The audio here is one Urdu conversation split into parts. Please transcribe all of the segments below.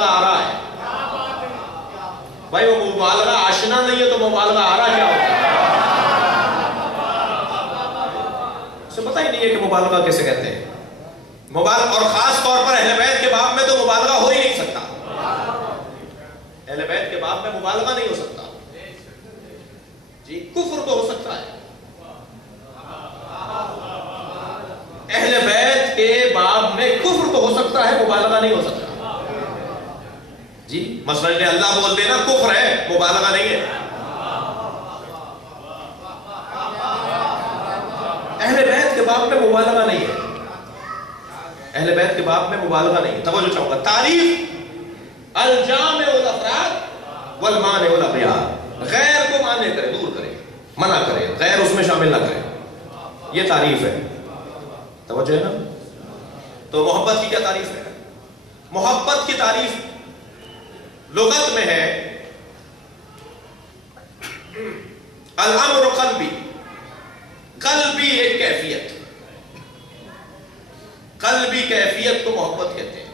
آ رہا ہے بھائی، وہ مبالغہ آشنا نہیں ہے تو مبالغہ آ رہا کیا ہوتا ہے؟ اسے پتہ ہی نہیں ہے کہ مبالغہ کیسے کہتے ہیں مبالغہ، اور خاص طور پر اہل بیت کے باب میں تو مبالغہ ہو ہی نہیں سکتا. اہل بیت کے باب میں مبالغہ نہیں ہو سکتا. جی کفر تو ہو سکتا ہے، اہل بیت کے باب میں کفر تو ہو سکتا ہے، مبالغہ نہیں ہو سکتا. جی مثلا اللہ بول دینا کفر ہے، مبالغہ نہیں ہے. اہل بیت کے باب میں مبالغہ نہیں ہے، اہل بیت کے باب میں مبالغہ نہیں ہے. توجہ چاہوں گا. تعریف الجامع الافراد والمانع الاغیار، غیر کو مانع کرے، دور کرے، منع کرے، غیر اس میں شامل نہ کرے، یہ تعریف ہے. توجہ ہے نا؟ تو محبت کی کیا تعریف ہے؟ محبت کی تعریف لغت میں ہے الامر قلبی. قلبی ایک کیفیت، قلبی کیفیت کو محبت کہتے ہیں.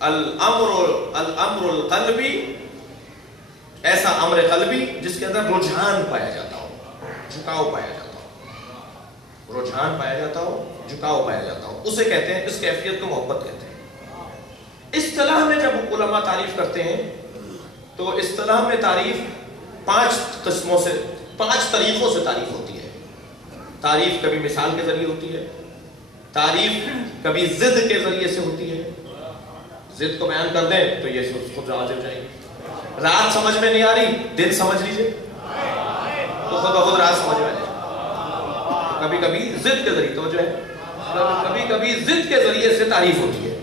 الامر القلبی، ایسا امر قلبی جس کے اندر رجحان پایا جاتا ہو، جھکاؤ پایا جاتا ہو، رجحان پایا جاتا ہو، جھکاؤ پایا جاتا ہو، اسے کہتے ہیں، اس کیفیت کو محبت کہتے ہیں. اصطلاح میں جب علماء تعریف کرتے ہیں تو اصطلاح میں تعریف 5 قسموں سے، 5 طریقوں سے تعریف ہوتی ہے. تعریف کبھی مثال کے ذریعے ہوتی ہے، تعریف کبھی ضد کے ذریعے سے ہوتی ہے. ضد کو بیان کر دیں تو یہ خود راز ہو جائے گی. رات سمجھ میں نہیں آ رہی، دن سمجھ لیجئے تو خود بخود راز سمجھ میں آ جائے. کبھی کبھی ضد کے ذریعے، تو جو ہے کبھی کبھی ضد کے ذریعے سے تعریف ہوتی ہے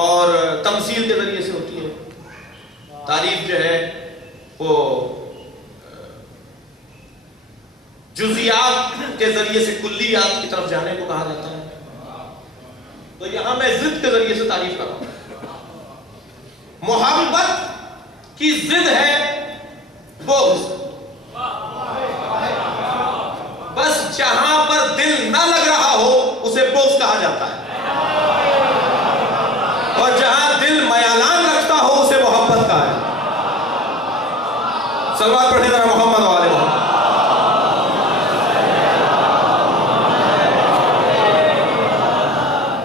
اور تمثیل کے ذریعے سے ہوتی ہے. تعریف جو ہے وہ جزیات کے ذریعے سے کلیات کی طرف جانے کو کہا جاتا ہے. تو یہاں میں ضد کے ذریعے سے تعریف کر رہا ہوں. محبت کی ضد ہے بغض. بس جہاں پر دل نہ لگ رہا ہو اسے بغض کہا جاتا ہے، اور جہاں دل میلان رکھتا ہو اسے محبت کہا ہے. صلوات پڑھیں ذرا محمد و آل محمد.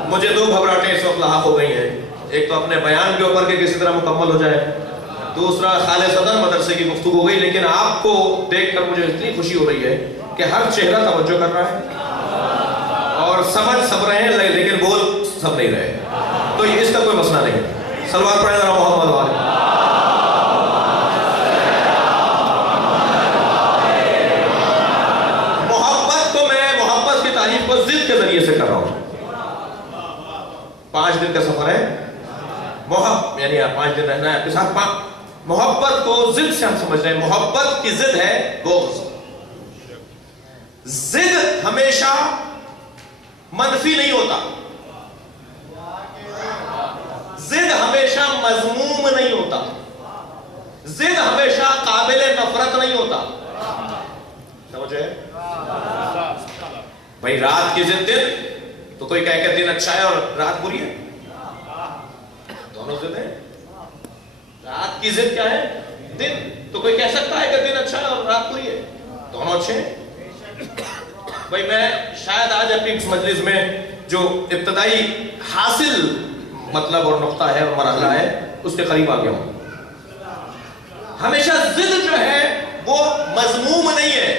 مجھے 2 گھبراہٹیں اس وقت لاحق ہو گئی ہیں. ایک تو اپنے بیان کے اوپر کہ کسی طرح مکمل ہو جائے، دوسرا خالص صدر مدرسے کی گفتگو ہو گئی. لیکن آپ کو دیکھ کر مجھے اتنی خوشی ہو رہی ہے کہ ہر چہرہ توجہ کر رہا ہے اور سمجھ سب رہے ہیں لیکن بول سب نہیں رہے. تو اس کا کوئی مسئلہ نہیں ہے. صلوات پڑھیں ذرا محمد و آل محمد. محبت کو میں محبت کی تعریف کو ضد کے ذریعے سے کر رہا ہوں. 5 دن کا سفر ہے، محبت یعنی 5 دن رہنا ہے آپ کے ساتھ. محبت کو ضد سے ہم سمجھ رہے ہیں. محبت کی ضد ہے بغض. ضد ہمیشہ منفی نہیں ہوتا، ضد ہمیشہ مذموم نہیں ہوتا، ضد ہمیشہ قابل نفرت نہیں ہوتا. سمجھے بھائی؟ رات کی ضد دن، تو کوئی کہے کہ دن اچھا ہے اور رات بری ہے، دونوں ضد ہیں. رات کی ضد کیا ہے؟ دن. تو کوئی کہہ سکتا ہے کہ دن اچھا ہے اور رات بری ہے، دونوں اچھے ہیں. بھائی میں شاید آج اپنی اس مجلس میں جو ابتدائی حاصل مطلب اور نقطہ ہے اور مرحلہ ہے اس کے قریب آ گیا ہوں. ہمیشہ ضد جو ہے وہ مذموم نہیں ہے.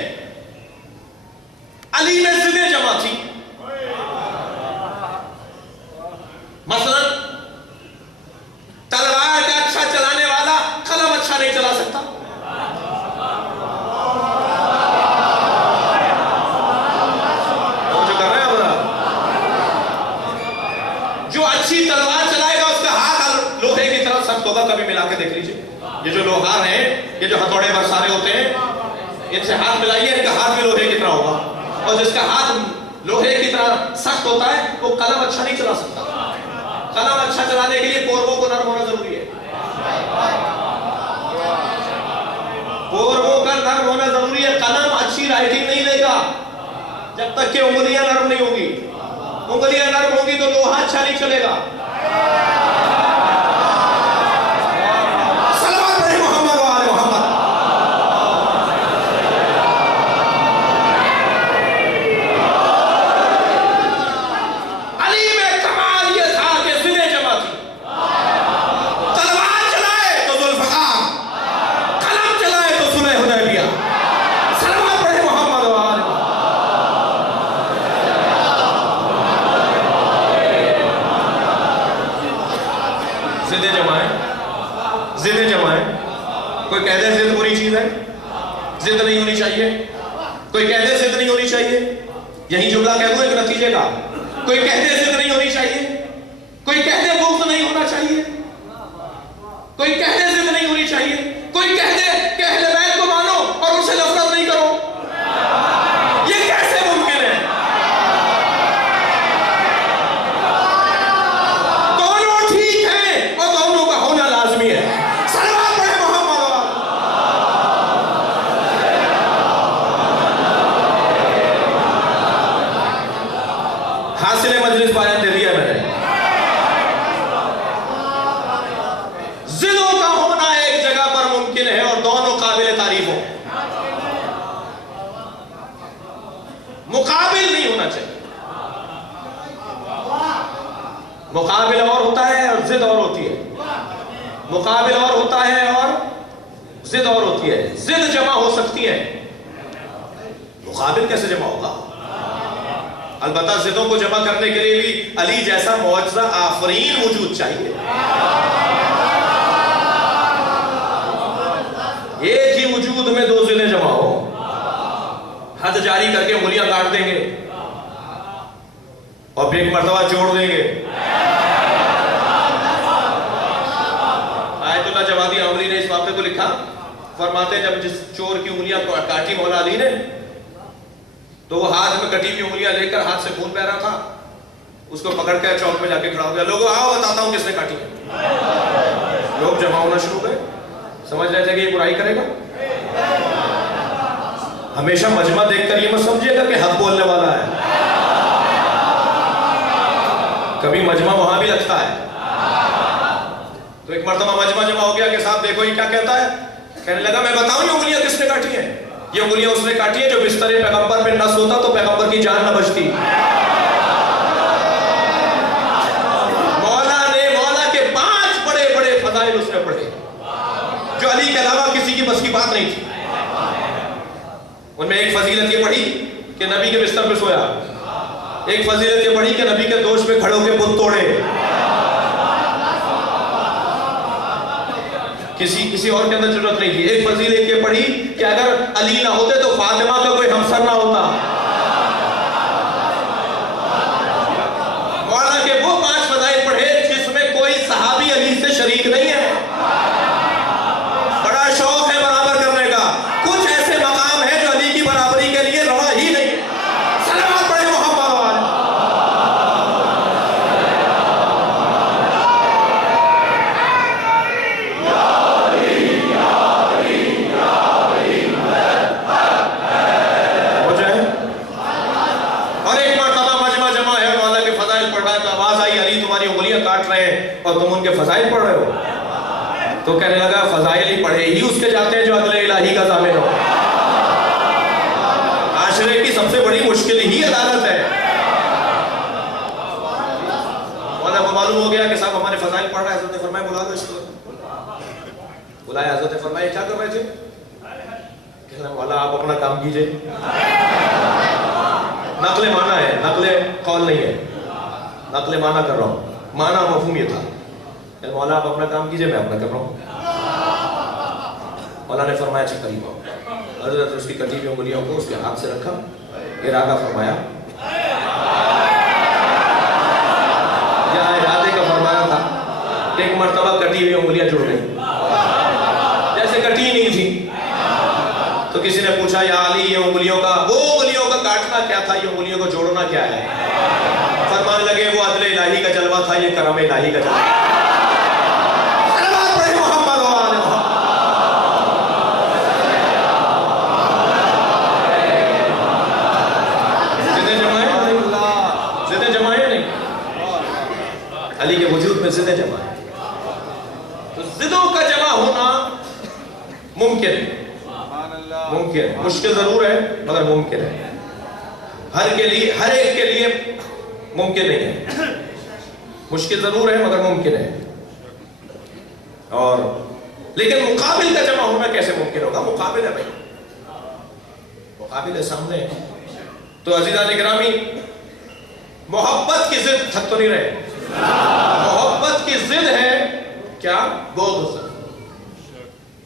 علی میں ضدیں جمع تھی. مثلا تلوار کا اچھا چلانے والا قلم اچھا نہیں چلا سکتا. جو کر رہے ہیں جو اچھی تلوار چلائے گا اس کا ہاتھ لوہے کی طرف سخت ہوگا. کبھی ملا کے دیکھ لیجئے، یہ جو لوہار ہیں، یہ جو ہتھوڑے برسارے ہوتے ہیں، ان سے ہاتھ ملائیے، ان کا ہاتھ بھی لوہے کی طرح ہوگا. اور جس کا ہاتھ لوہے کی طرح سخت ہوتا ہے وہ قلم اچھا نہیں چلا سکتا. قلم اچھا چلانے کے لیے پوروں کو نرم ہونا ضروری ہے. پوروں کا نرم ہونا ضروری ہے. قلم اچھی رائٹنگ نہیں لے گا جب تک کہ انگلیاں نرم نہیں ہوگی. انگلیاں نرم ہوگی تو لوہا اچھا نہیں چلے گا. صلوات پڑھیں محمد و آل محمد. علی میں کمال یہ تھا کہ ضلع جمع تھی. تلوار چلائے تو ذوالفقار، قلم چلائے تو صلح حدیبیہ. صلوات پڑھیں محمد و آل محمد. ضد جمائیں، ضد جمائیں. کوئی کہہ دے ضد بری چیز ہے، ضد نہیں ہونی چاہیے. کوئی کہہ دے ضد نہیں ہونی چاہیے. یہی جملہ کہہ دوں ایک نتیجے کا. کوئی کہہ دے ضد نہیں ہونی چاہیے. کوئی کہہ دے بغض نہیں ہونا چاہیے. کوئی کہہ دے ضد نہیں ہونی چاہیے. کوئی کہہ دے کہ اہل بیت کو مانو اور ان سے نفرت نہیں کرو. یہ کیسے ممکن ہے؟ دونوں ٹھیک ہیں اور دونوں کا ہونا لازمی ہے. صلوات پڑھیں محمد و آل. حاصل مجلس بیان دے دیا میں نے. ضدوں کا ہونا ایک جگہ پر ممکن ہے اور دونوں قابل تعریف ہوں. مقابل نہیں ہونا چاہیے. مقابل اور ہوتا ہے اور ضد اور ہوتی ہے. مقابل اور ہوتا ہے اور ضد اور ہوتی ہے. ضد جمع ہو سکتی ہے، مقابل کیسے جمع ہوگا؟ البتہ ضدوں کو جمع کرنے کے لیے بھی علی جیسا معجزہ آفرین وجود چاہیے. ایک ہی وجود میں دو ضلع جمع ہو، حد جاری کر کے انگلیاں کاٹ دیں گے اور پھر ایک مرتبہ جوڑ دیں گے. آیت اللہ جوادی عمری نے اس واقعے کو لکھا. فرماتے ہیں جب جس چور کی انگلیاں کاٹی مولا علی نے تو وہ ہاتھ میں کٹی ہوئی انگلیاں لے کر ہاتھ سے خون بہ رہا تھا. اس کو پکڑ کر چوک میں جا کے کھڑا ہو گیا. لوگوں آؤ بتاتا ہوں کس نے کاٹی ہے. لوگ جمع ہونا شروع ہوئے. سمجھ رہے تھے کہ یہ برائی کرے گا. ہمیشہ مجمع دیکھ کر یہ مت سمجھیے گا کہ حق بولنے والا ہے. کبھی مجمع وہاں بھی لگتا ہے. تو ایک مرتبہ مجمع جمع ہو گیا کہ صاحب دیکھو یہ کیا کہتا ہے. کہنے لگا میں بتاؤں یہ انگلیاں کس نے کاٹی ہیں. یہ انگلیاں اس نے کاٹی ہیں جو بستر پیغمبر پہ نہ سوتا تو پیغمبر کی جان نہ بچتی. مولا کے 5 بڑے بڑے فضائل اس نے پڑھے جو علی کے علاوہ کسی کی بس کی بات نہیں تھی. ان میں ایک فضیلت یہ پڑھی کہ نبی کے بستر پہ سویا. ایک فضیلت یہ پڑھی کہ نبی کے دوش پہ کھڑے ہو کے بت توڑے. کسی اور کے اندر ضرورت نہیں تھی. ایک فضیلت یہ پڑھی کہ اگر علی نہ ہوتے تو فاطمہ کا کوئی ہمسر نہ ہوتا. مولا کے وہ 5 فضائل پڑھے جس میں کوئی صحابی علی سے شریک نہیں ہے. بڑا شوق ہے برابر کرنے کا. کچھ ایسے مقام ہے جو علی کی برابری کے لیے روا ہی نہیں. صلوات پڑھیں محمد و آل. کاٹ رہے ہیں اور تم ان کے فضائل پڑھ رہے ہو. تو کہنے لگا فضائل ہی پڑھے ہی اس کے جاتے ہیں جو عدل الہی کا ضامن ہو. معاشرے کی سب سے بڑی مشکل ہی عدالت ہے. مولا کو معلوم ہو گیا کہ صاحب ہمارے فضائل پڑھ رہا ہے. حضرت نے فرمایا بلا دو اس کو. بلایا. حضرت نے فرمایا کیا کر رہے تھے؟ کہنا مولا آپ اپنا کام کیجئے. نقل معنی ہے، نقل قول نہیں ہے. نقل معنی کر رہا ہوں. معنی مفہوم یہ تھا کہ مولا آپ اپنا کام کیجئے میں اپنا کر رہا ہوں. مولا نے فرمایا اچھا قریب آؤ. حضرت اس کی کٹی ہوئی انگلیوں کو اس کے ہاتھ سے رکھا. ارادہ فرمایا. یہاں ارادے کا فرمایا تھا کہ ایک مرتبہ کٹی ہوئی انگلیاں جڑ گئی جیسے کٹی نہیں تھی. تو کسی نے پوچھا یا علی یہ انگلیوں کا، وہ انگلیوں کا کاٹنا کیا تھا، یہ انگلیوں کو جوڑنا کیا ہے؟ فرمانے لگے وہ عدل الہی کا جلوہ تھا، یہ کرم الہی کا جلوہ. صلوات پڑھیں محمد و آل محمد. ضد جمائیں علی کے وجود میں ضدیں جمع ہیں. تو ضدوں کا جمع ہونا ممکن ہے، ممکن ہے، مشکل ضرور ہے مگر ممکن ہے. ہر ایک کے لیے ممکن نہیں ہے، مشکل ضرور ہے مگر ممکن ہے. اور لیکن مقابل کا جمع ہونا کیسے ممکن ہوگا؟ مقابل ہے بھائی، مقابل ہے سامنے. تو عزیزان گرامی، محبت کی ضد تھک تو نہیں رہے. محبت کی ضد ہے کیا؟ بغض.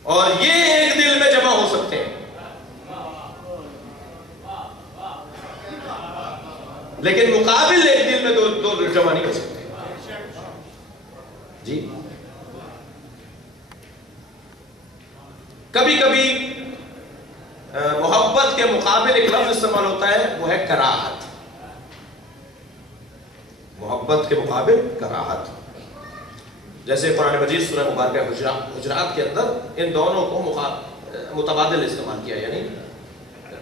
اور یہ ایک دل میں جمع ہو سکتے ہیں لیکن مقابل ایک دل میں دو جمع نہیں ہو سکتے. جی کبھی کبھی محبت کے مقابل ایک لفظ استعمال ہوتا ہے، وہ ہے کراہت. محبت کے مقابل کراہت. جیسے قرآن مجید سورہ مبارکہ حجرات کے اندر ان دونوں کو متبادل استعمال کیا، یعنی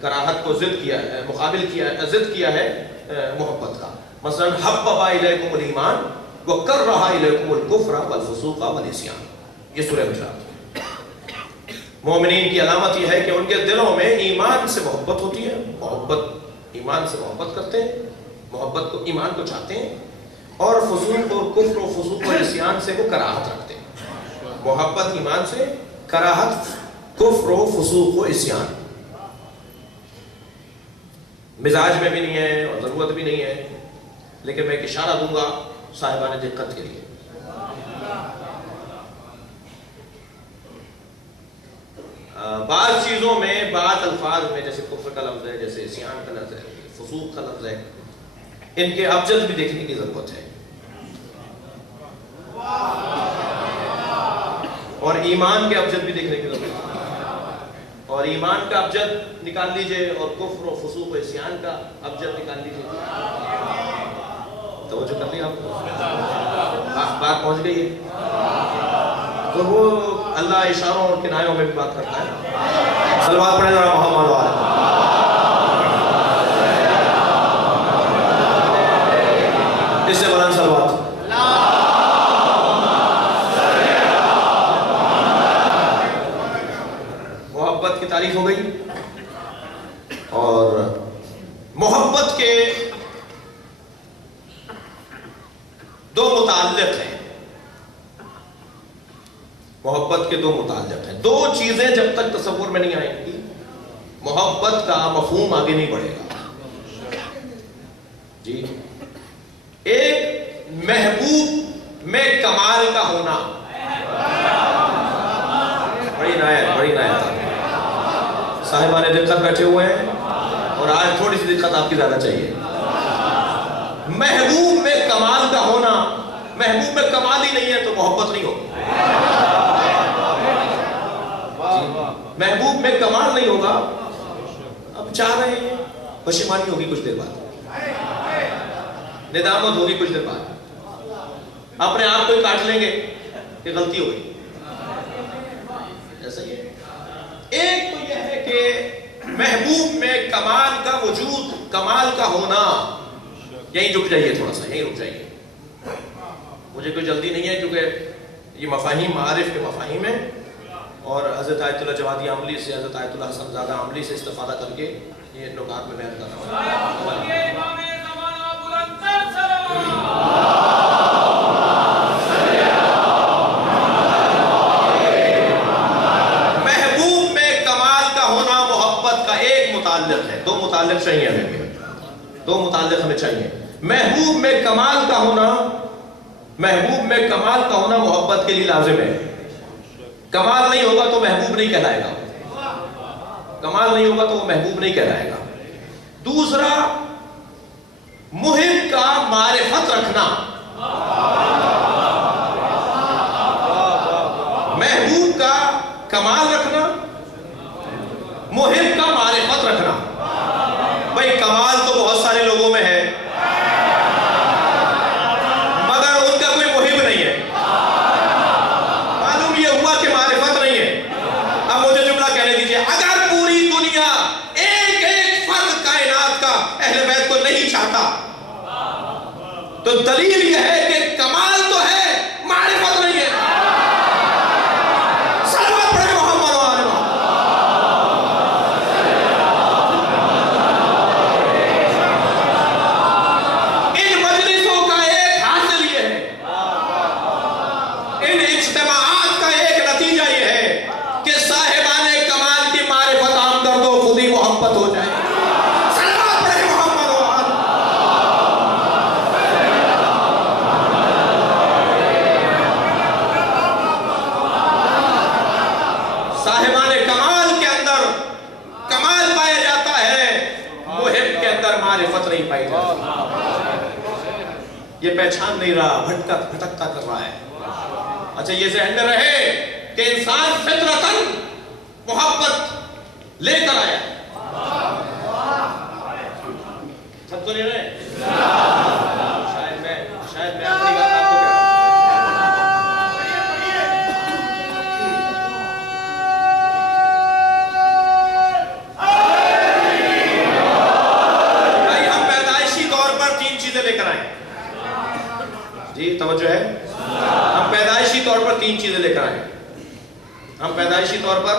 کراہت کو ضد کیا ہے، مقابل کیا، ضد کیا ہے محبت کا. مثلا حبب الیکم الایمان وکرہ الیکم الکفر والفسوق والعصیان. یہ سورہ حجرات. مومنین کی علامت یہ ہے کہ ان کے دلوں میں ایمان سے محبت ہوتی ہے، ایمان سے محبت کرتے ہیں، محبت کو، ایمان کو چاہتے ہیں، اور فسوق اور کفر و فسوق و عصیان سے وہ کراہت رکھتے ہیں. محبت ایمان سے، کراہت کفر و فسوق و عصیان. مزاج میں بھی نہیں ہے اور ضرورت بھی نہیں ہے، لیکن میں ایک اشارہ دوں گا صاحبان دقت کے لیے. بعض چیزوں میں، بعض الفاظ میں، جیسے کفر کا لفظ ہے، جیسے عصیان کا لفظ ہے، فسوق کا لفظ ہے، ان کے ابجد بھی دیکھنے کی ضرورت ہے. اور ایمان کے ابجد بھی دیکھنے کی ضرورت ہے. اور ایمان کا ابجد نکال لیجئے اور کفر و فسوق و عصیان کا ابجد نکال لیجئے. توجہ کر لی آپ کو؟ بات پہنچ گئی ہے. تو وہ اللہ اشاروں اور کنایوں میں بھی بات کرتا ہے. صلوات پڑھیں ذرا محمد وعلیہ. اس سے بلند صلوات. محبت کی تعریف ہو گئی. اور محبت کے دو متعلق ہیں. محبت کے دو متعلق ہیں. دو چیزیں جب تک تصور میں نہیں آئیں گی، محبت کا مفہوم آگے نہیں بڑھے گا. جی ایک محبوب میں کمال کا ہونا. بڑی نایت صاحبان دقت بیٹھے ہوئے ہیں اور آج تھوڑی سی دقت آپ کی زیادہ چاہیے. محبوب میں کمال کا ہونا. محبوب میں کمال ہی نہیں ہے تو محبت نہیں ہوگی. محبوب میں کمال نہیں ہوگا. اب چاہ رہے ہیں، پشیمانی ہوگی کچھ دیر بعد، ندامت ہوگی کچھ دیر بعد، اپنے آپ کو ہی کاٹ لیں گے کہ غلطی ہو گئی. ایسا ہی ہے. ایک تو یہ ہے کہ محبوب میں کمال کا وجود، کمال کا ہونا. یہیں رک جائیے، تھوڑا سا یہیں رک جائیے. مجھے کوئی جلدی نہیں ہے کیونکہ یہ مفاہیم معارف کے مفاہیم ہیں، اور حضرت آیت اللہ جوادی عملی سے، حضرت آیت اللہ حسن زادہ عملی سے استفادہ کر کے یہ نکات میں بیان کر رہا ہوں. محبوب میں کمال کا ہونا محبت کا ایک متعلق ہے. دو متعلق چاہیے ہمیں، دو متعلق ہمیں چاہیے. محبوب میں کمال کا ہونا، محبوب میں کمال کا ہونا محبت کے لیے لازم ہے. کمال نہیں ہوگا تو محبوب نہیں کہلائے گا. کمال نہیں ہوگا تو وہ محبوب نہیں کہلائے گا. دوسرا، محب کا معرفت رکھنا. محبوب کا کمال رکھنا، محب کا معرفت رکھنا. بھائی کمال تو بہت سارے لوگوں میں ہے مگر ان کا کوئی محب نہیں ہے. معلوم یہ ہوا کہ معرفت نہیں ہے. اب مجھے جملہ کہنے دیجیے، اگر پوری دنیا ایک ایک فرد کائنات کا اہل بیت کو نہیں چاہتا تو دلیل یہ ہے کہ کمال یہ پہچان نہیں رہا، بھٹکتا کر رہا ہے. اچھا یہ ذہن میں رہے کہ انسان فطرتاً محبت لے کر آیا. سب تو نہیں رہے؟ شاید میں اپنی بات آپ کو کہہ رہا ہوں. بھائی ہم پیدائشی طور پر 3 چیزیں لے کر آئے. جی توجہ ہے. ہم پیدائشی طور پر 3 چیزیں لے کر آئے. ہم پیدائشی طور پر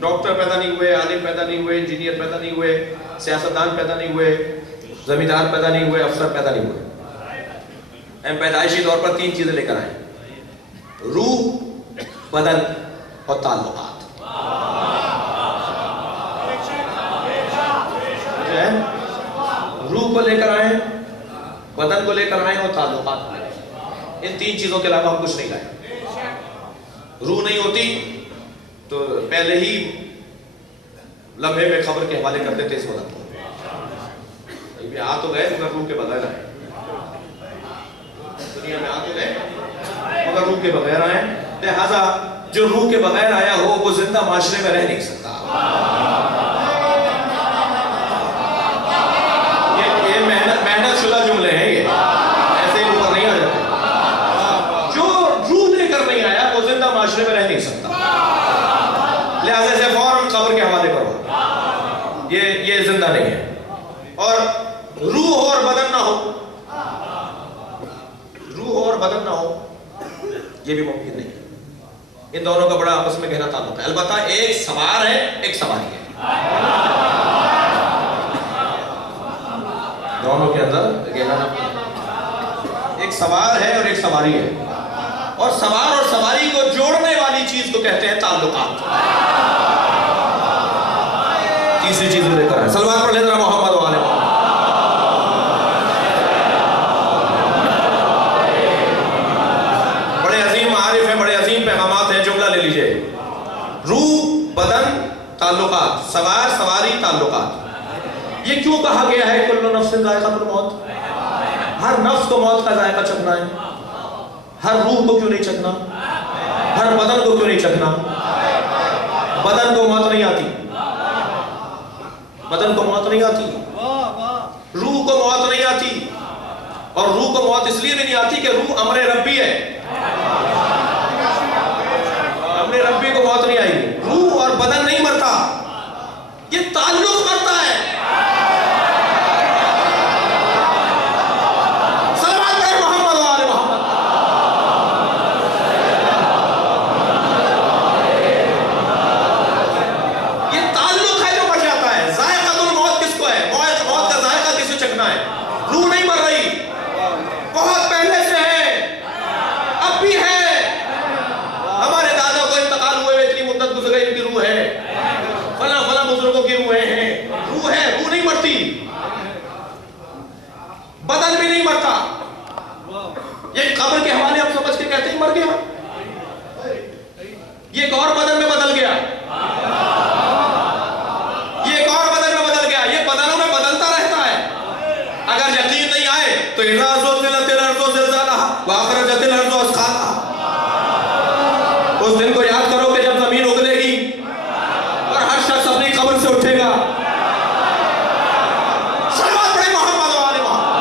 ڈاکٹر پیدا نہیں ہوئے، عالم پیدا نہیں ہوئے، انجینئر پیدا نہیں ہوئے، سیاستدان پیدا نہیں ہوئے، زمیندار پیدا نہیں ہوئے، افسر پیدا نہیں ہوئے. ہم پیدائشی طور پر 3 چیزیں لے کر آئے: روح، بدن اور تعلقات. روح کو لے کر آئے، بدن کو لے کر آئے اور تعلقات کو لے کر آئے. ان 3 چیزوں کے علاوہ ہم کچھ نہیں لائے. روح نہیں ہوتی تو پہلے ہی لمحے میں خبر کے حوالے کر دیتے اس وقت. آ تو گئے مگر روح کے بغیر آئے. دنیا میں آ تو گئے مگر روح کے بغیر آئے. لہذا جو روح کے بغیر آیا ہو وہ زندہ معاشرے میں رہ نہیں سکتا. یہ محنت شدہ جملے ہیں، یہ ایسے ہی اوپر نہیں آ جاتے. جو روح لے کر نہیں آیا وہ زندہ معاشرے میں رہ نہیں سکتا. لہذا سے فوراً قبر کے حوالے کرو. یہ زندہ نہیں ہے. اور روح اور بدن نہ ہو، روح اور بدن نہ ہو یہ بھی ممکن نہیں. ان دونوں کا بڑا آپس میں گہرا تعلق ہے. البتہ ایک سوار ہے، ایک سواری ہے. دونوں کے اندر گہرا ایک سوار ہے اور ایک سواری ہے. اور سوار اور سواری کو جوڑنے والی چیز کو کہتے ہیں تعلقات. تیسری چیز لے کر ہے. صلوات پڑھ لیں ذرا محمد و آل محمد. بڑے عظیم معارف ہیں، بڑے عظیم پیغامات ہیں. جملہ لے لیجئے: روح، بدن، تعلقات. سوار، سواری، تعلقات. یہ کیوں کہا گیا ہے کل نفس ذائقۃ الموت؟ ہر نفس کو موت کا ذائقہ چکھنا ہے. ہر روح کو کیوں نہیں چکھنا؟ ہر بدن کو کیوں نہیں چکھنا؟ بدن کو موت نہیں آتی. بدن کو موت نہیں آتی، روح کو موت نہیں آتی. اور روح کو موت اس لیے بھی نہیں آتی کہ روح امر ربی ہے. امر ربی کو موت نہیں آئی. روح اور بدن نہیں مرتا، یہ تعلق مرتا ہے. صلوات پڑھیں محمد و آل محمد. یہ تعلق ہے جو مر جاتا ہے. ذائقۃ الموت کس کو ہے؟ موت کا ذائقہ کسے چکھنا ہے؟ روح نہیں مر رہی، بہت پہلے سے ہے، اب بھی ہے. ہمارے دادا کو انتقال ہوئے اتنی مدت گزر گئی، ان کی روح ہے. فلاں فلاں بزرگوں کی روحیں ہیں. روح ہے، روح نہیں مرتی. بدن بھی نہیں مرتا. یہ قبر کے حوالے ہم سمجھ کے کہتے ہیں مر گیا، یہ ایک اور بدن میں بدل گیا. یہ ایک اور بدن میں بدل گیا. یہ بدنوں میں بدلتا رہتا ہے. اگر یقین نہیں آئے تو اذا زلزلت الارض زلزالہا واخرجت الارض اثقالہا. اس دن کو یاد کرو کہ جب زمین اگلے گی اور ہر شخص اپنی قبر سے اٹھے گا. صلوات پڑھیں محمد و آل محمد.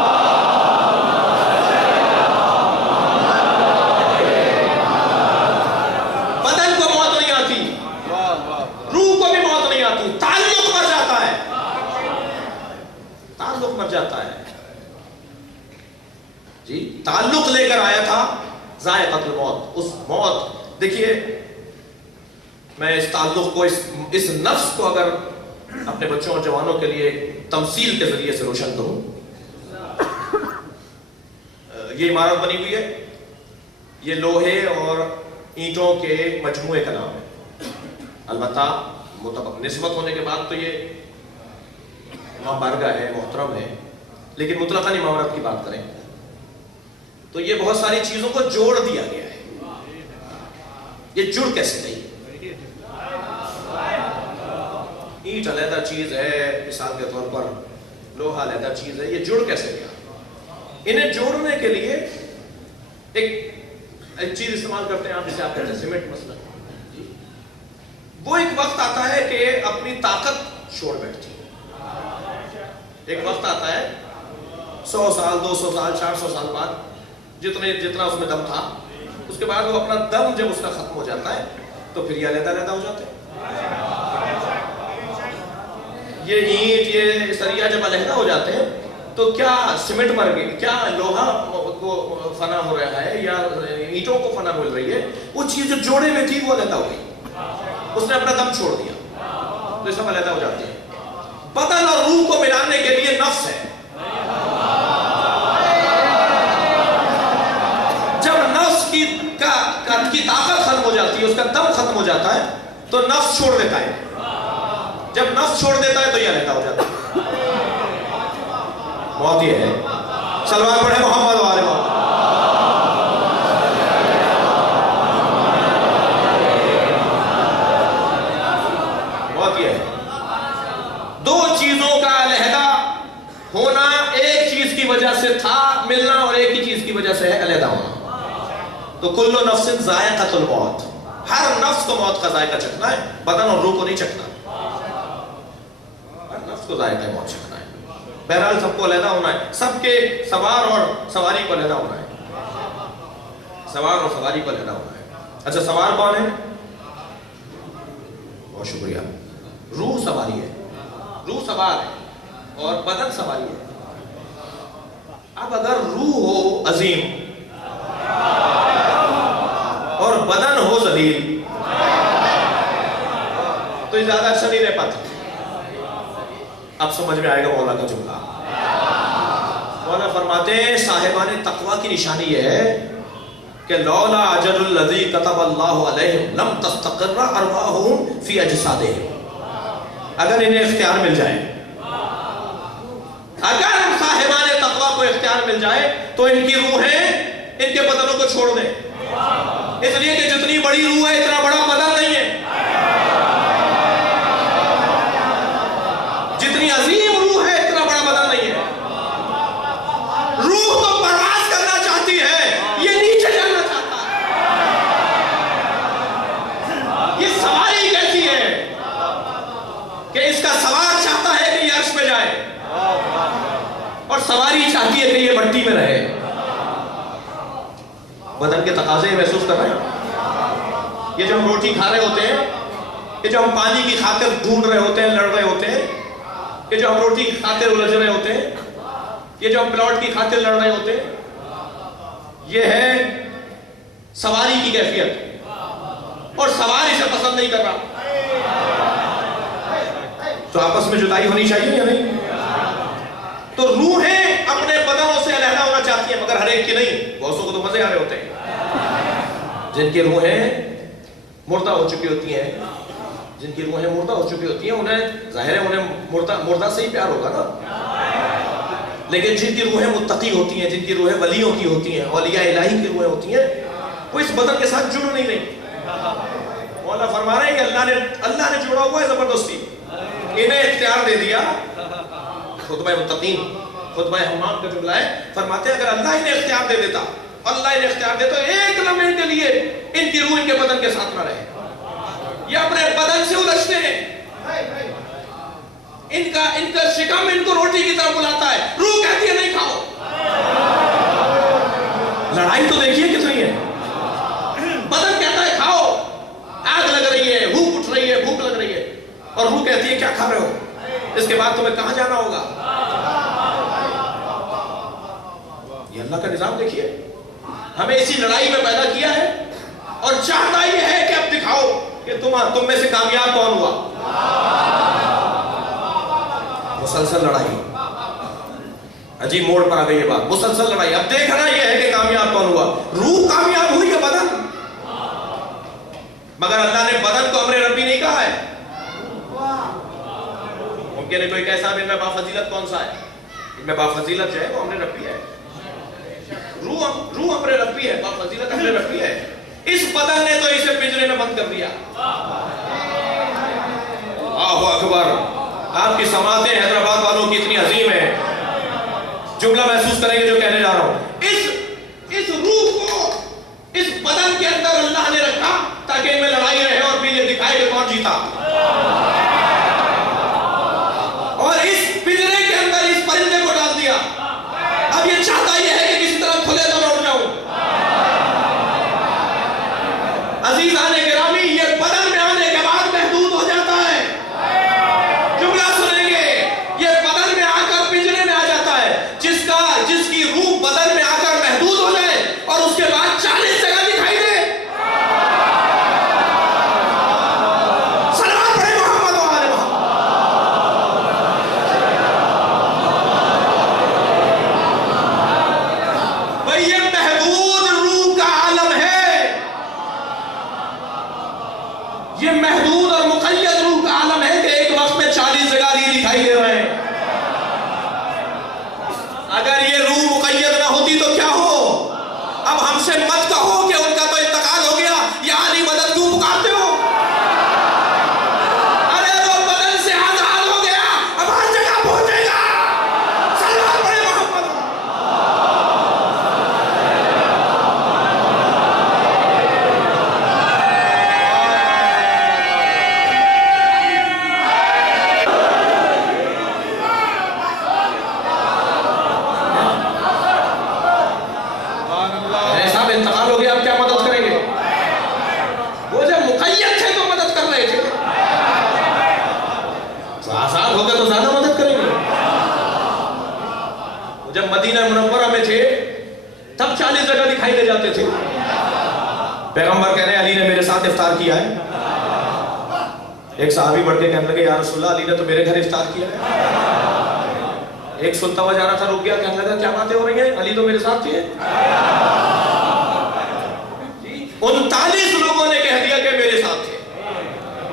بدن کو موت نہیں آتی، روح کو بھی موت نہیں آتی. تعلق مر جاتا ہے. تعلق مر جاتا ہے. جی تعلق لے کر آیا تھا ذائقۃ الموت. اس موت، دیکھیے میں اس تعلق کو اس نفس کو اگر اپنے بچوں اور جوانوں کے لیے تمثیل کے ذریعے سے روشن کروں. یہ عمارت بنی ہوئی ہے، یہ لوہے اور اینٹوں کے مجموعے کا نام ہے. البتہ نسبت ہونے کے بعد تو یہ امام بارگاہ ہے، محترم ہے، لیکن مطلقاً عمارت کی بات کریں تو یہ بہت ساری چیزوں کو جوڑ دیا گیا ہے. یہ جڑ کیسے گئی؟ اینٹ علیحدہ چیز ہے مثال کے طور پر، لوہا علیحدہ چیز ہے، یہ جڑ کیسے گیا؟ انہیں جوڑنے کے لیے ایک چیز استعمال کرتے ہیں آپ، جسے آپ کہتے ہیں سیمنٹ مثلا. وہ ایک وقت آتا ہے کہ اپنی طاقت چھوڑ بیٹھتی ہے. ایک وقت آتا ہے 100 سال 200 سال 400 سال بعد جتنا اس میں دم تھا، اس کے بعد وہ اپنا دم جب اس کا ختم ہو جاتا ہے تو پھر یہ علیحدہ ہو جاتے ہیں. یہ اینٹ یہ سریا جب علیحدہ ہو جاتے ہیں تو کیا سیمنٹ مر گئی، کیا لوہا کو فنا ہو رہا ہے یا اینٹوں کو فنا مل رہی ہے، وہ چیز جو جوڑے میں تھی وہ علیحدہ ہو گئی، اس نے اپنا دم چھوڑ دیا تو یہ سب علیحدہ ہو جاتے ہیں. بدن اور روح کو ملانے کے لیے نفس ہے. جب نفس کی طاقت ختم ہو جاتی ہے، اس کا دم ختم ہو جاتا ہے تو نفس چھوڑ دیتا ہے. جب نفس چھوڑ دیتا ہے تو یہ علیحدہ ہو جاتا ہے. بہت ہی ہے. سلوات پڑھے محمد والے محمد. بہت ہی ہے. دو چیزوں کا علیحدہ ہونا ایک چیز کی وجہ سے تھا ملنا، اور ایک ہی چیز کی وجہ سے ہے علیحدہ ہونا. تو کل نفس ذائقۃ الموت، ہر نفس کو موت کا ذائقہ چکھنا ہے، بدن اور روح کو نہیں چکھنا. ہر نفس کو ذائقہ موت چکھنا ہے. بہرحال سب کو علیحدہ ہونا ہے. سب کے سوار اور سواری کو علیحدہ ہونا ہے. سوار اور سواری کو علیحدہ ہونا ہے. اچھا سوار کون ہے؟ بہت شکریہ. روح سواری ہے، روح سوار ہے اور بدن سواری ہے. اب اگر روح ہو عظیم اور بدن ہو ذلیل تو یہ زیادہ اچھا نہیں رہ پاتا. اب سمجھ میں آئے گا مولا کا جملہ. مولا فرماتے ہیں صاحبان تقوی کی نشانی یہ ہے کہ لولا اجر الذی کتب اللہ علیہم لم تستقر ارواحهم فی اجسادہم. اگر انہیں اختیار مل جائے، اگر صاحبان تقوی کو اختیار مل جائے تو ان کی روحیں ان کے بدنوں کو چھوڑ دیں. اس لیے کہ جتنی بڑی روح ہے اتنا بڑا بدن نہیں ہے. جتنی عظیم روح ہے اتنا بڑا بدن نہیں ہے. روح تو پرواز کرنا چاہتی ہے، یہ نیچے جانا چاہتا ہے. یہ سواری کیسی ہے کہ اس کا سوار چاہتا ہے کہ یہ عرش پہ جائے اور سواری چاہتی ہے کہ یہ مٹی میں رہے. بدن کے تقاضے محسوس کر رہے ہیں. یہ جو ہم روٹی کھا رہے ہوتے ہیں، یہ جو ہم پانی کی خاطر ڈھونڈ رہے ہوتے ہیں، لڑ رہے ہوتے ہیں، یہ جو ہم روٹی کی خاطر الجھ رہے ہوتے ہیں، یہ جو ہم پلاٹ کی خاطر لڑ رہے ہوتے ہیں، یہ ہے سواری کی کیفیت. اور سواری اسے پسند نہیں کر رہا. تو آپس میں جدائی ہونی چاہیے یا نہیں؟ تو روحیں اپنے بدنوں سے علیحدہ ہونا چاہتی ہیں، مگر ہر ایک کی نہیں. بہت کو تو مزے آ رہے ہوتے ہیں. جن کی روحیں مردہ ہو چکی ہوتی ہیں، جن کی روحیں مردہ ہو چکی ہوتی ہیں، انہیں ظاہر ہے انہیں مردہ سے ہی پیار ہوگا نا. لیکن جن کی روحیں متقی ہوتی ہیں، جن کی روحیں ولیوں کی ہوتی ہیں، اولیاء الہی کی روحیں ہوتی ہیں، وہ اس بدن کے ساتھ جڑ نہیں رہی. مولا فرما رہے ہیں کہ اللہ نے جوڑا ہوا ہے زبردستی. انہیں اختیار دے دیا. خطبہ متقین خطبہ حمام کا جملہ ہے. فرماتے ہیں اگر اللہ انہیں اختیار دے دیتا، اللہ انہیں اختیار دے تو ایک لمحے کے لیے ان کی روح ان کے بدن کے ساتھ نہ رہے. یہ اپنے بدن سے الجھتے ہیں. ان کا شکم ان کو روٹی کی طرف بلاتا ہے، روح کہتی ہے نہیں کھاؤ. لڑائی تو دیکھیے کتنی ہے. بدن کہتا ہے کھاؤ، آگ لگ رہی ہے، بھوک اٹھ رہی ہے، بھوک لگ رہی ہے، اور روح کہتی ہے کیا کھا رہے ہو، اس کے بعد تمہیں کہاں جانا ہوگا. یہ اللہ کا نظام دیکھیے. ہمیں اسی لڑائی میں پیدا کیا ہے اور چاہتا یہ ہے کہ اب دکھاؤ کہ تم میں سے کامیاب کون ہوا. مسلسل لڑائی، عجیب موڑ پر آ گئی یہ بات. مسلسل لڑائی. اب دیکھنا یہ ہے کہ کامیاب کون ہوا. روح کامیاب ہوئی یا بدن؟ مگر اللہ نے بدن کو امر ربی نہیں کہا ہے. ممکن ہے کوئی کہے ان میں بافضیلت کون سا ہے؟ ان میں بافضیلت جو ہے وہ امر ربی ہے. روح امر ربی ہے، بافضیلت امر ربی ہے. اس بدن نے تو اسے پنجرے میں بند کر دیا. اللہ اکبر. آپ کی سماعتیں حیدرآباد والوں کی اتنی عظیم ہے. جملہ محسوس کریں گے جو کہنے جا رہا ہوں. اس روح کو اس بدن کے اندر اللہ نے رکھا تاکہ ان میں لڑائی رہے اور پھر یہ دکھائے کہ کون جیتا. اور اس پنجرے کے اندر اس پرندے کو ڈال دیا. اب یہ چاہتا یہ ہے کہ کسی طرح کھلے تو میں اڑ جاؤں. عزیزان گرامی یہ بدن میں آنے کے بعد محدود ہو جاتا ہے. جملہ سنیں گے, یہ بدن میں آ کر پنجرے میں آ جاتا ہے. جس کی روح بدن میں آ کر محدود ہو جائے اور اس کے بعد 40 جگہ دکھائی دے. صلوات پڑھیں محمد و آل محمد. بھئی یہ محدود روح کا عالم ہے. یہ محدود اور مقید روح کا عالم ہے کہ ایک وقت میں 40 جگہ نہیں دکھائی دے رہے ہیں. اگر یہ روح مقید نہ ہوتی تو کیا ہو؟ اب ہم سے مت کہو کہ ان کا تو انتقال ہو گیا, یہ عالی مدد کیوں پکارتے ہو؟ ارے وہ بدن سے آزاد ہو گیا, اب ہر جگہ پہنچے گا. صلوات پڑھیں محمد. انتقال ہو گیا, اب کیا مدد کریں گے؟ وہ جب مقید تھے تو مدد کر رہے تھے, تو آزاد ہو گئے تو زیادہ مدد کریں گے. وہ جب مدینہ منورہ میں تھے تب 40 جگہ دکھائی دے جاتے تھے. پیغمبر کہہ رہے ہیں علی نے میرے ساتھ افطار کیا ہے. ایک صحابی بڑھ کے کہنے لگے یا رسول اللہ, علی نے تو میرے گھر افطار کیا ہے. ایک سنتا ہوا جا رہا تھا, رک گیا, کہنے لگا کیا باتیں ہو رہی ہیں, علی تو میرے ساتھ تھے. 39 لوگوں نے کہہ دیا کہ میرے ساتھ تھے.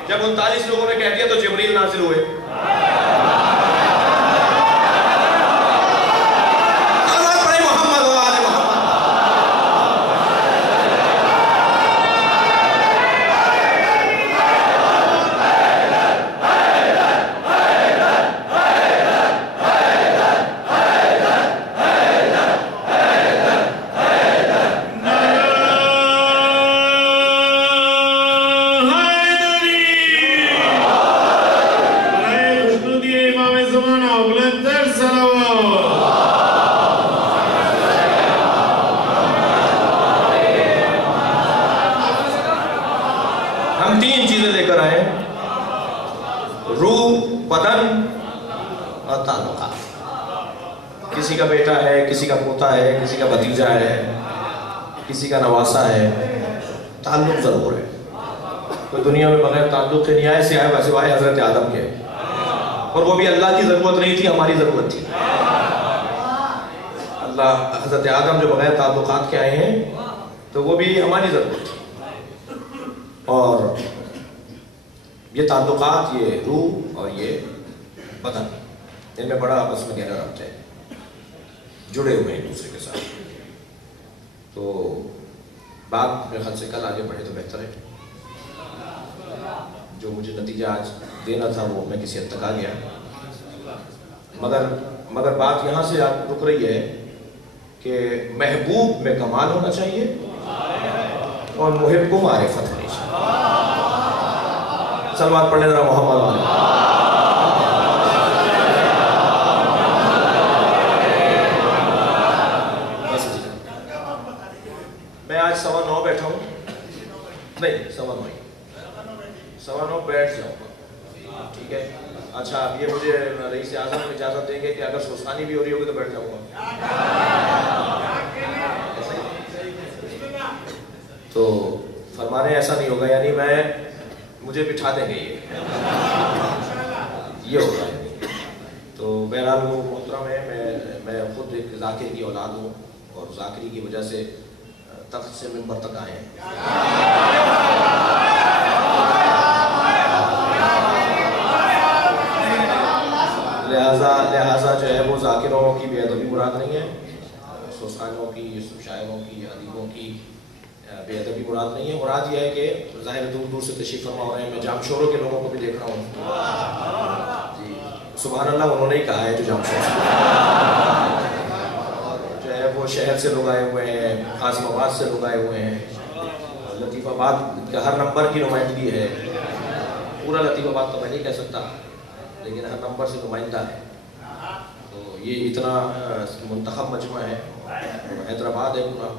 جب 39 لوگوں نے کہہ دیا تو جبریل نازل ہوئے. صلوات پڑھیں محمد و آل محمد. ہم 3 چیزیں لے کر آئے, روح, بدن اور تعلقات. کسی کا بیٹا ہے, کسی کا پوتا ہے, کسی کا بھتیجا ہے, کسی کا نواسا ہے. تعلق ضرور ہے. کوئی دنیا میں بغیر تعلق کے نہیں آئے, سوائے حضرت آدم کے, اور وہ بھی اللہ کی ضرورت نہیں تھی, ہماری ضرورت تھی. اللہ حضرت آدم جو بغیر تعلقات کے آئے ہیں تو وہ بھی ہماری ضرورت تھی. اور یہ تعلقات, یہ روح اور یہ بدن, ان میں بڑا آپس میں گہرا ربط ہے, جڑے ہوئے ہیں ایک دوسرے کے ساتھ. تو بات میرے خیال سے کل آگے بڑھے تو بہتر ہے. جو مجھے نتیجہ آج دینا تھا وہ میں کسی حد تک آ گیا, مگر بات یہاں سے آپ رک رہی ہے کہ محبوب میں کمال ہونا چاہیے اور محب کو معرفت ہونی چاہیے. صلوات پڑھنے ذرا محمد والے. میں آج 9:15 بیٹھا ہوں, نہیں 9:15 بیٹھ جاؤں گا, ٹھیک ہے. اچھا, اب یہ مجھے رئیس اعظم اجازت دیں گے کہ اگر سوسانی بھی ہو رہی ہوگی تو بیٹھ جاؤں گا. تو فرمانے ایسا نہیں ہوگا, یعنی مجھے بٹھا دیں گے, یہ ہوگا. تو بہرحال وہ محترم ہے, میں خود ایک ذاکر کی اولاد ہوں اور ذاکری کی وجہ سے تخت سے منبر تک آئے ہیں. لہذا جو ہے وہ ذاکروں کی بے ادبی مراد نہیں ہے, سوسانوں کی, شاعروں کی, ادیبوں کی بے ادبی مراد نہیں ہے. مراد یہ ہے کہ ظاہر دور دور سے تشریف فرما ہو رہے ہیں. میں جام شوروں کے لوگوں کو بھی دیکھ رہا ہوں. جی سبحان اللہ, انہوں نے ہی کہا ہے جو جام شور. وہ شہر سے لوگ آئے ہوئے ہیں، قاسم آباد سے لوگ آئے ہوئے ہیں، لطیف آباد کا ہر نمبر کی نمائندگی ہے، پورا لطیف آباد تو میں نہیں کہہ سکتا لیکن ہر نمبر سے نمائندہ ہے. تو یہ اتنا منتخب مجمع ہے، حیدرآباد ہے پورا.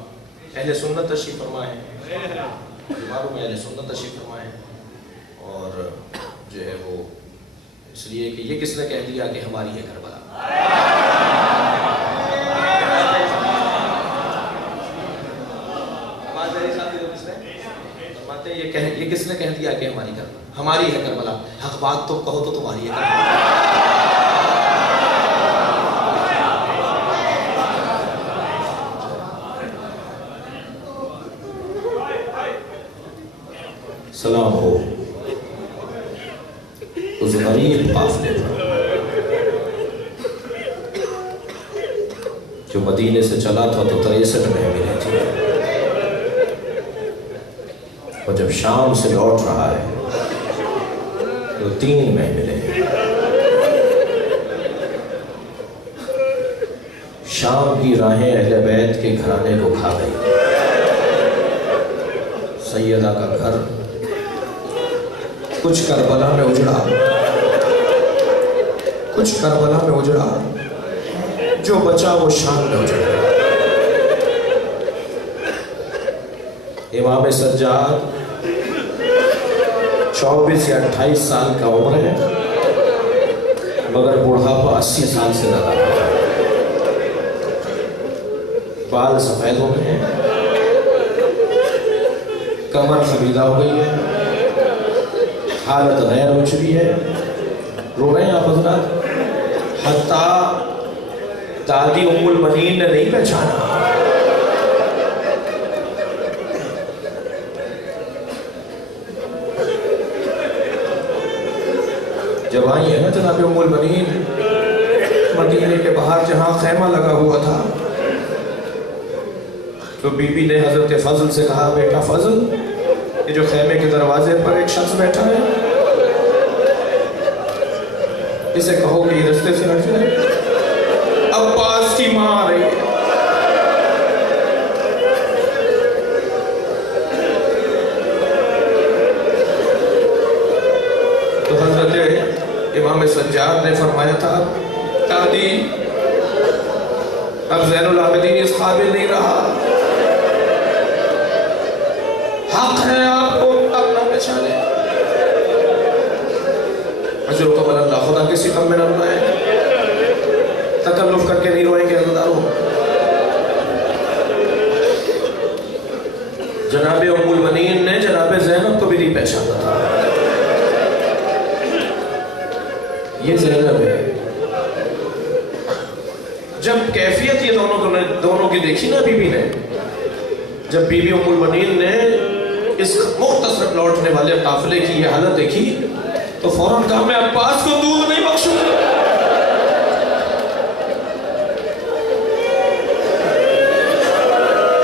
اہل سنت تشریف فرما ہے، معلوم ہے اہل سنت تشریف فرما ہے. اور جو ہے وہ اس لیے کہ یہ کس نے کہہ دیا کہ ہماری ہے کربلا. یہ کس نے کہہ دیا کہ ہماری کربلا، ہماری ہے کربلا. حق بات تو کہو تو تمہاری ہے کربلا. سلام ہو اس غریب قافلے پر جو مدینے سے چلا تھا تو 63 مہینے تھے، اور جب شام سے لوٹ رہا ہے تو 3 مہینے. شام کی راہیں اہل بیت کے گھرانے کو کھا گئی. سیدہ کا گھر کچھ کربلا میں اجڑا، کچھ کربلا میں اجڑا، جو بچا وہ شام میں اجڑا. امام سجاد 24 یا 28 سال کا عمر ہے، مگر بڑھاپا 80 سال سے زیادہ ہے. بال سفید ہو گئے ہیں، کمر خمیدہ ہو گئی ہے، حالت غیر ہو چکی ہے. رو رہے ہیں آپ حضرات. حتیٰ دادی ام المنین نے نہیں پہچانا. جب آئی ہے نا جناب ام المنین مدینے کے باہر جہاں خیمہ لگا ہوا تھا، تو بی بی نے حضرت فضل سے کہا، بیٹا فضل، یہ جو خیمے کے دروازے پر ایک شخص بیٹھا ہے، اسے کہو کہ یہ رستے سے ہٹ جائے. عباس کی ماں آ رہی ہے. تو حضرت امام سجاد نے فرمایا تھا، دادی اب زین العابدین اس قابل نہیں رہا، حق ہے آپ کو اپنا پہچانے. حضر قبل اللہ، خدا کے ستم میں نہ روئے، تکلف کر کے نہیں روئیں گے اللہ. جناب ام المنین نے جناب زینب کو بھی نہیں پہچانا تھا. یہ زینب ہے. جب کیفیت یہ دونوں کی دیکھی نا بی بی نے، جب بی بی ام المنین نے اس مختصر لوٹنے والے قافلے کی یہ حالت دیکھی تو فوراً کہا، میں عباس کو دودھ نہیں بخشوں.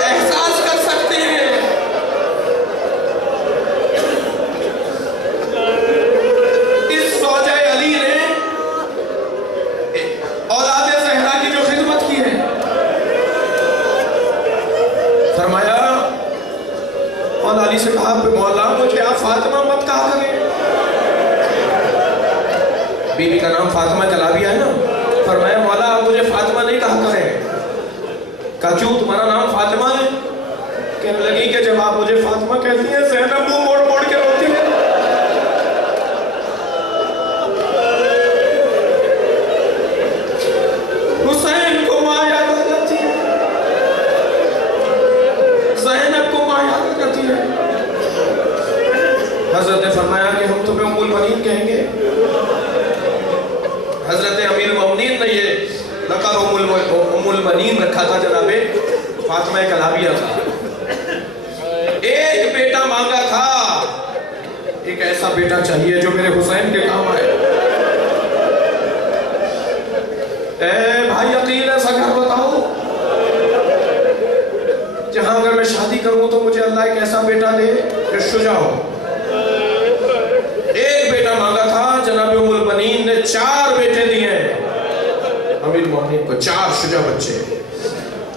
احساس کر سکتے ہیں اس زوجہ علی نے اولاد زہرا کی جو خدمت کی ہے. فرمایا، مولا علی سے کہا، مولا مجھے آپ فاطمہ مت کہا کریں. بی بی کا نام فاطمہ کلابیہ ہے نا. فرمایا، مولا آپ مجھے فاطمہ نہیں کہا کریں. کہا کیوں، تمہارا نام فاطمہ ہے؟ کہنے لگی کہ جب آپ مجھے فاطمہ کہتی ہیں زینب منہ موڑ موڑ کے روتی ہے. حسین کو ماں یاد آ جاتی ہے، زینب کو ماں یاد آ جاتی ہے. حضرت نے فرمایا کہ ہم تمہیں ام المنین کہیں گے. حضرت امیر المومنین نے یہ لقب ام المنین رکھا تھا جناب فاطمہ کلابیہ کا. ایک بیٹا مانگا تھا، ایک ایسا بیٹا چاہیے جو میرے حسین کے کام آئے. اے بھائی عقیل، ایسا گھر بتاؤ جہاں اگر میں شادی کروں تو مجھے اللہ ایک ایسا بیٹا دے کہ شجاع ہو. ایک بیٹا مانگا تھا، جناب ام المنین نے 4 بیٹے دیے. امیر المومنین کو 4 شجاع بچے.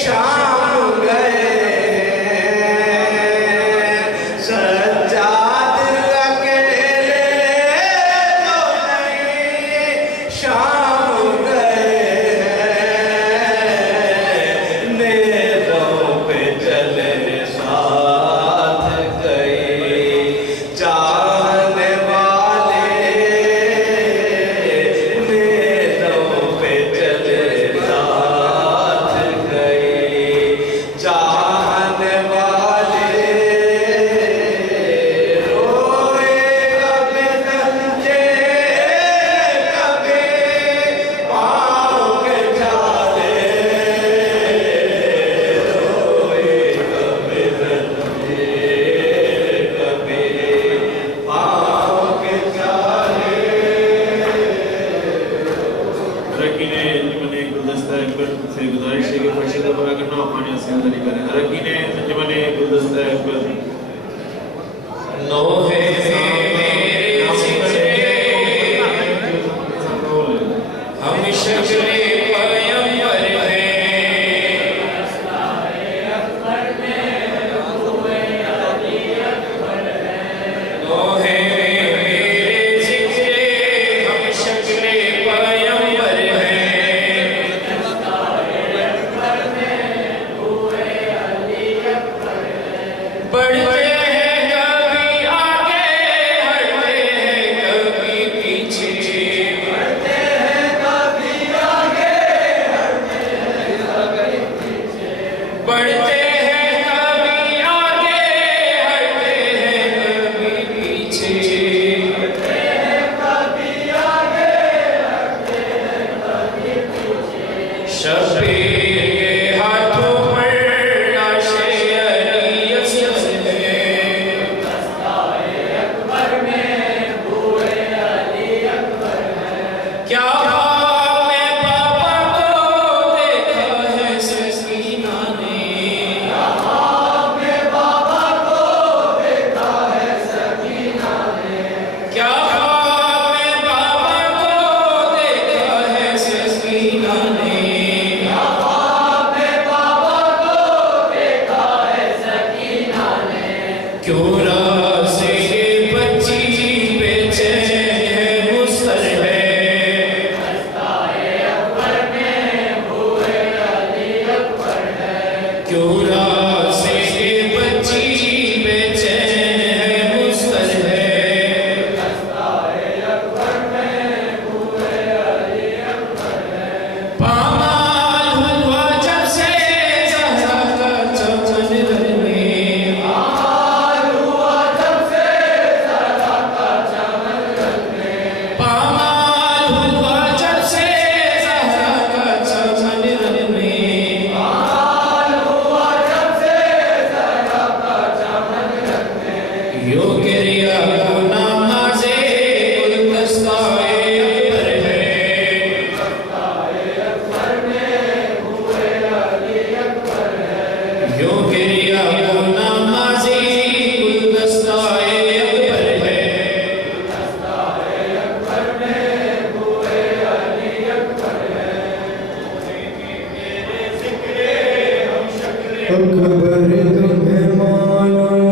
شام گئے سجاد اکیلے تو نہیں شام گئے نیزوں پہ چلے ساتھ گئے چاہنے والے نیزوں پہ چلے ساتھ گئے چاہنے والے روئے کبھی کندھے کبھی پاؤں کے جالے روئے کبھی کندھے کبھی پاؤں کے جالے رکین انجمن گلدستہ اکبر سے گزارش ہے کہ فرشت پڑھا کرنا پانی حسین داری کریں رکین انجمن گلدستہ اکبر نوحے میرے ہم شکل پیمبر ہیں نوحے میرے ذکر ہم شکل پیمبر ہیں بڑھتے ہیں کبھی آگے ہٹتے ہیں کبھی پیچھے بڑھتے ہیں کبھی آگے ہٹتے ہیں کبھی پیچھے بڑھتے ہیں کبھی آگے ہٹتے ہیں کبھی پیچھے بڑھتے ہیں کبھی آگے ہٹتے ہیں کبھی پیچھے شبیر کے ہاتھوں پر ناشے علی اسد ہے کیا خواب میں پاپا کو دیکھا ہے سکینہ نے کیا خواب میں پاپا کو دیکھا ہے سکینہ نے کیا خواب میں پاپا کو دیکھا ہے سکینہ نے کیا خواب میں پاپا کو دیکھا ہے سکینہ نے کیوں راز یہ بچی بے چین ہے مستر ہے کیوں راز یہ بچی بے چین ہے مستر ہے پامال ہوا جب سے زہرا کا چمن میں پامال ہوا جب سے زہرا کا چمن میں پامال ہوا جب سے زہرا کا چمن میں پامال ہوا جب سے زہرا کا چمن میں یوں گریا نمازے گلدستہ اکبر ہے یوں گریا نمازی گلدستہ اکبر ہے اکبر تمہیں مانو